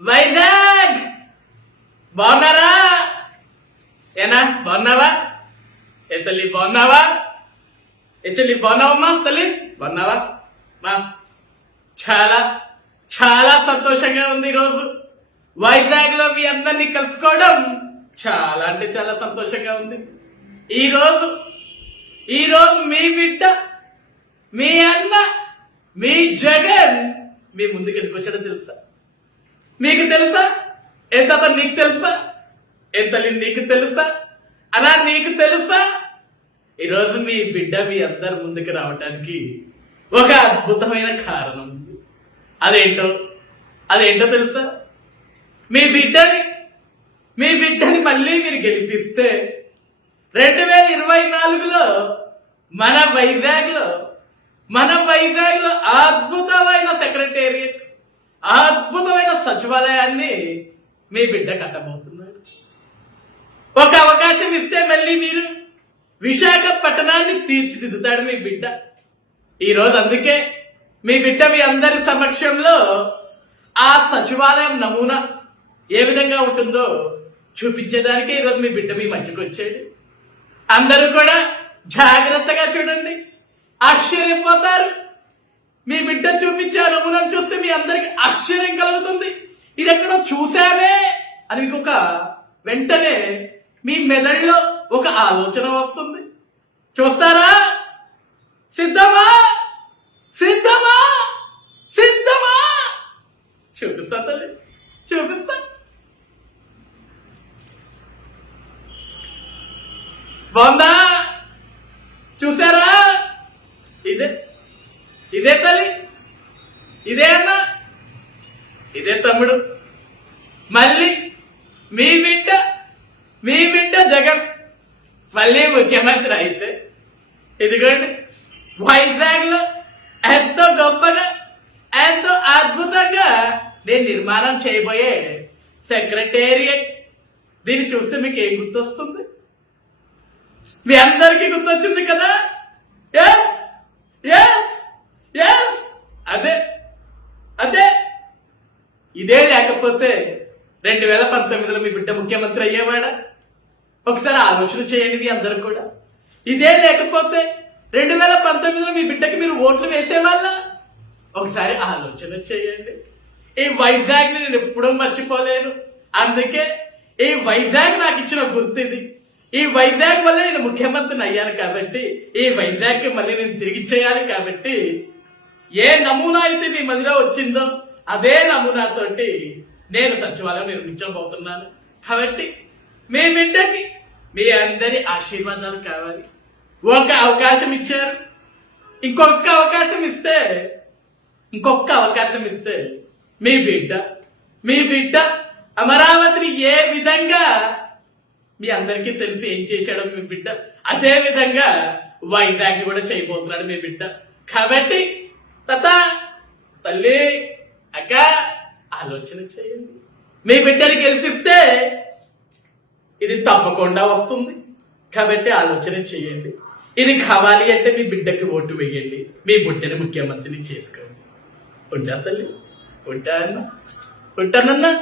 వైజాగ్ బాగున్నారా? ఏనా బాగున్నావా? ఏ తల్లి బాగున్నావా? ఏ చెల్లి బాగున్నావమ్మా? తల్లి బాగున్నావా? మా చాలా చాలా సంతోషంగా ఉంది ఈరోజు వైజాగ్ లో మీ అందరినీ కలుసుకోవడం. చాలా అంటే చాలా సంతోషంగా ఉంది. ఈరోజు మీ బిడ్డ, మీ అన్న, మీ జగన్ మీ ముందుకు ఎందుకు వచ్చాడో తెలుసా? మీకు తెలుసా? ఎంత నీకు తెలుసా? ఎంత నీకు తెలుసా? అలా నీకు తెలుసా? ఈరోజు మీ బిడ్డ మీ అందరి ముందుకు రావటానికి ఒక అద్భుతమైన కారణం ఉంది. అదేంటో తెలుసా? మీ బిడ్డని మళ్ళీ మీరు గెలిపిస్తే 2024లో మన వైజాగ్ లో అద్భుతమైన సెక్రటేరియట్, అద్భుతమైన సచివాలయాన్ని మీ బిడ్డ కట్టబోతున్నాడు. ఒక అవకాశం ఇస్తే మళ్ళీ మీరు విశాఖపట్నాన్ని తీర్చిదిద్దుతాడు మీ బిడ్డ. ఈరోజు అందుకే మీ బిడ్డ మీ అందరి సమక్షంలో ఆ సచివాలయం నమూనా ఏ విధంగా ఉంటుందో చూపించేదానికే ఈరోజు మీ బిడ్డ మీ మధ్యకు వచ్చాడు. అందరూ కూడా జాగ్రత్తగా చూడండి, ఆశ్చర్యపోతారు. మీ బిడ్డ చూపించే నమూనాను చూస్తే మీ అందరికి ఆశ్చర్యం కలుగుతుంది. ఇది ఎక్కడో చూసామే అని ఇంకొక వెంటనే మీ మెదడులో ఒక ఆలోచన వస్తుంది. చూస్తారా? సిద్ధమా? చూపిస్తా తల్లి, చూపిస్తా. బాగుందా? చూసారా? ఇదే తల్లి, ఇదే అన్న, ఇదే తమ్ముడు. మళ్ళీ మీ బిడ్డ జగన్ మళ్ళీ ముఖ్యమంత్రి అయితే ఇదిగోండి వైజాగ్ లో ఎంతో గొప్పగా, ఎంతో అద్భుతంగా నేను నిర్మాణం చేయబోయే సెక్రటేరియట్. దీన్ని చూస్తే మీకు ఏం గుర్తొస్తుంది? మీ అందరికీ గుర్తొచ్చింది కదా? అదే ఇదే లేకపోతే 2019లో మీ బిడ్డ ముఖ్యమంత్రి అయ్యేవాడా? ఒకసారి ఆలోచన చేయండి మీ అందరు కూడా. ఇదే లేకపోతే 2019లో మీ బిడ్డకి మీరు ఓట్లు వేసేవాళ్ళ? ఒకసారి ఆలోచన చేయండి. ఈ వైజాగ్ ని నేను ఎప్పుడూ మర్చిపోలేను. అందుకే ఈ వైజాగ్ నాకు ఇచ్చిన గుర్తు ఇది. ఈ వైజాగ్ వల్ల నేను ముఖ్యమంత్రిని అయ్యాను కాబట్టి, ఈ వైజాగ్ కి మళ్ళీ నేను తిరిగి చేయాలి కాబట్టి, ఏ నమూనా అయితే మీ మధ్యలో వచ్చిందో అదే నమూనాతోటి నేను సచివాలయం నిర్మించబోతున్నాను. కాబట్టి మీ బిడ్డకి మీ అందరి ఆశీర్వాదాలు కావాలి. ఒక అవకాశం ఇచ్చారు, ఇంకొక అవకాశం ఇస్తే మీ బిడ్డ అమరావతిని ఏ విధంగా మీ అందరికీ తెలిసి ఏం చేశాడో మీ బిడ్డ, అదే విధంగా వైజాగ్ కూడా చేయబోతున్నాడు మీ బిడ్డ. కాబట్టి తల్లి, అక్క, ఆలోచన చేయండి. మీ బిడ్డని గెలిపిస్తే ఇది తప్పకుండా వస్తుంది. కాబట్టి ఆలోచన చేయండి. ఇది కావాలి అంటే మీ బిడ్డకి ఓటు వేయండి. మీ బిడ్డని ముఖ్యమంత్రిని చేసుకోండి. ఉంటా తల్లి, ఉంటానన్నా.